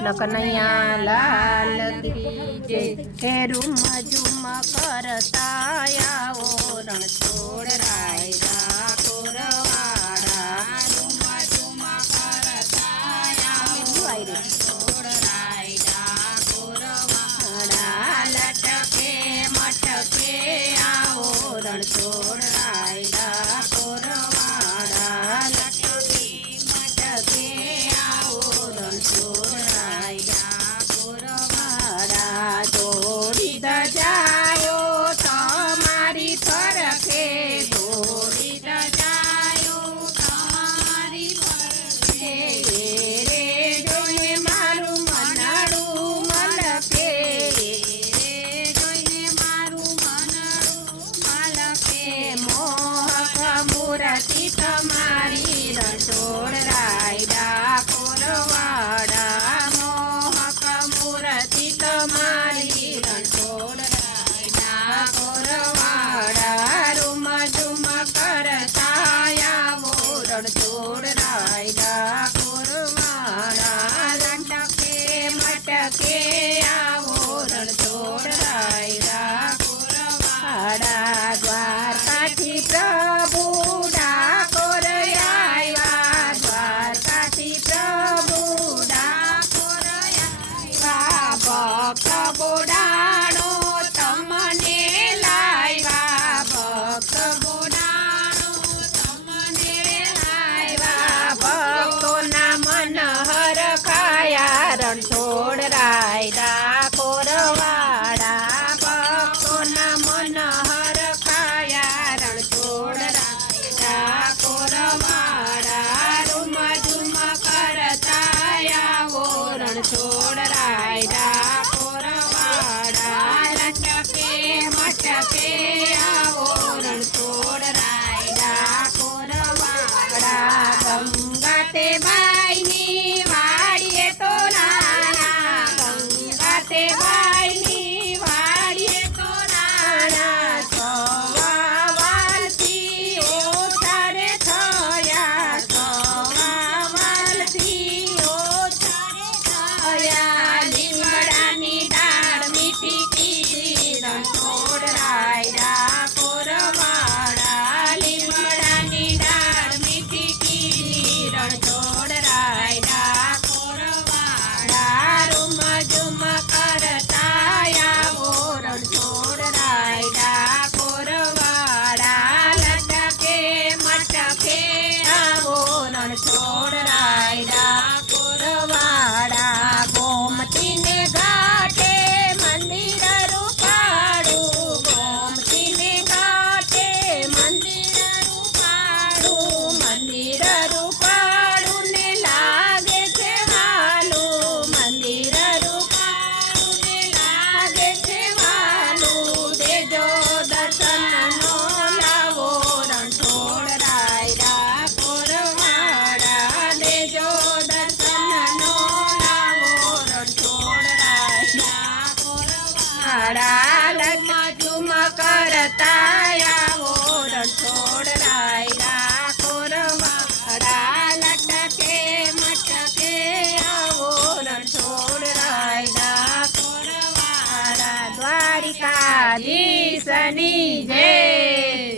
कृष्ण कन्हैया लाल की जय। हे रूम झूम करता आओ रणछोड़ रायरा कोरवाड़ा रूम झूम करता आओ रणछोड़ रायरा कोरवाड़ा लटके मटके आओ रणछोड़ रायरा कोरवाड़ा लटके मटके आओ रणछोड़ रायरा कोरवाड़ा जोड़ी दजायो तमारी फरके जोड़ी दजायो तमारी फरके रे जोઈને મારું મનડું મલકે રે જોઈને મારું મનડું મલકે મોહક મૂર્તિ તમારી રણછોડ રાયડા કોરવાડા મોહક મૂર્તિ તમારી रणछोड़ रायडा कोरवाड़ा रूम झूम करता आओ रणछोड़ रायडा कोरवाड़ा लटके मटके आओ रणछोड़ रायडा कोरवाड़ा द्वारकाथी प्रभु डाकोर आव्या द्वारकाथी प्रभु डाकोर आव्या भक्त बोडाणो तमने लाव्या भक्त बोडाणो तमने लाव्या भक्तोना मन हरखाया रणछोड़ रायडा कोरवाड़ा भक्तोना मन हरखाया रणछोड़ रायडा कोरवाड़ा रूम झूम करता आओ रणछोड़ रायडा कोरवाड़ा लटके मटके आओ रणछोड़ रायडा कोरवाड़ा गंगा ते बाईनी वाड़िए तो नाना गंगा ते बाईनी वाड़िए तो नाना सवा वालथी ओछारे थया सवा वालथी ओछारे थया લીમડાની ડાળ મીઠી કીધી रणछोड़ રાયડા કોરવાડા લીમડાની ડાળ મીઠી કીધી रणछोड़ રાયડા કોરવાડા રૂમ ઝૂમ કરતા આવો रणछोड़ રાયડા કોરવાડા લટકે મટકે આવો रणछोड़ રાયડા કોરવાડા गोमतीने घाटे मंदिर रूपाड़ू गोमतीने घाटे मंदिर रूपाड़ू मंदिर रूपाड़ू ने लागे छे वालू मंदिर रूपाड़ू ने लागे छे वालू देजो दर्शन नो लावो रणछोड़ रायडा कोरवाड़ा देजो दर्शन नो लावो रणछोड़ रायडा कोरवाड़ा लग्न झूम करता आओ रणछोड़ रायडा कोरवाड़ा लटके मटके आओ रणछोड़ रायडा कोरवाड़ा द्वारिकाधीशनी जय।